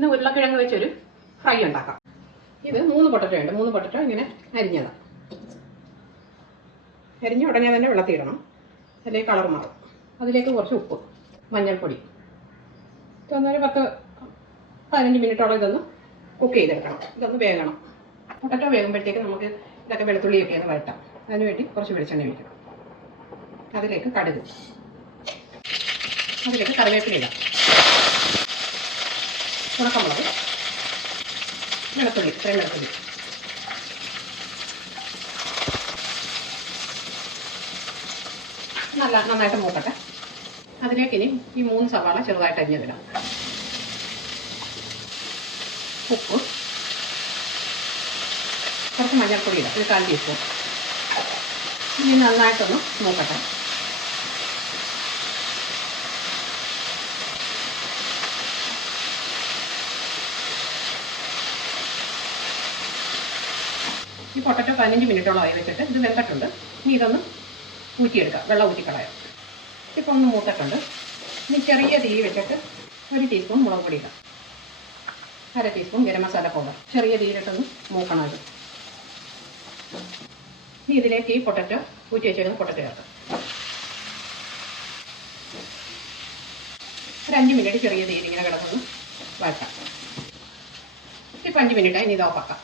ഇന്ന് ഉരുളക്കിഴങ്ങ് വെച്ചൊരു ഫ്രൈ ഉണ്ടാക്കാം. ഇത് മൂന്ന് പൊട്ടറ്റോ ഉണ്ട്. മൂന്ന് പൊട്ടറ്റോ ഇങ്ങനെ അരിഞ്ഞതാണ് അരിഞ്ഞ ഉടനെ തന്നെ വെള്ളത്തിൽ അല്ലെങ്കിൽ കളർ മാറും. അതിലേക്ക് കുറച്ച് ഉപ്പ് മഞ്ഞൾപ്പൊടി. ഇതൊന്നൊരു പത്ത് പതിനഞ്ച് മിനിറ്റോളം ഇതൊന്ന് കുക്ക് ചെയ്തെടുക്കണം. ഇതൊന്ന് വേകണം. പൊട്ടറ്റോ വേകുമ്പോഴത്തേക്ക് നമുക്ക് ഇതൊക്കെ വെളുത്തുള്ളിയൊക്കെ ഒന്ന് വരട്ടാം. അതിനുവേണ്ടി കുറച്ച് വെളിച്ചെണ്ണ ഒഴിക്കണം. അതിലേക്ക് കടുക്. അതിലേക്ക് കറിവേപ്പില ഇടാം. ഉണക്കമുളക്. ഇത്രയും നല്ല നന്നായിട്ട് മൂക്കട്ടെ. അതിലേക്ക് ഇനി ഈ മൂന്ന് സവാള ചെറുതായിട്ട് അരിഞ്ഞതിടാം ഉപ്പ്. കുറച്ച് മഞ്ഞൾപ്പൊടി ഇടാം. ഒരു കാൽ ടീസ്പൂൺ. ഇനി നന്നായിട്ടൊന്ന് മൂക്കട്ടെ. ഈ പൊട്ടറ്റോ പതിനഞ്ച് മിനിറ്റോളം ആയി വെച്ചിട്ട് ഇത് വെന്തിട്ടുണ്ട്. ഇനി ഇതൊന്ന് ഊറ്റിയെടുക്കാം. വെള്ളം ഊറ്റിക്കളയാം ഇപ്പോൾ ഒന്ന് മൂത്തിട്ടുണ്ട്. ഇനി ചെറിയ തീ വെച്ചിട്ട് ഒരു ടീസ്പൂൺ മുളക് പൊടി ഇടാം. അര ടീസ്പൂൺ ഗരം മസാല പൗഡർ. ചെറിയ തീയിലിട്ടൊന്ന് മൂക്കണം അത്. ഇനി ഇതിലേക്ക് ഈ പൊട്ടറ്റോ ഊറ്റി വെച്ചേക്കുന്ന പൊട്ടറ്റോ ചേർക്കാം. ഒരു അഞ്ച് മിനിറ്റ് ചെറിയ തീയിൽ ഇങ്ങനെ കിടക്കുന്നു വഴക്കാം ഇപ്പം അഞ്ച് മിനിറ്റായി ഇനി ഇത് ഓഫാക്കാം.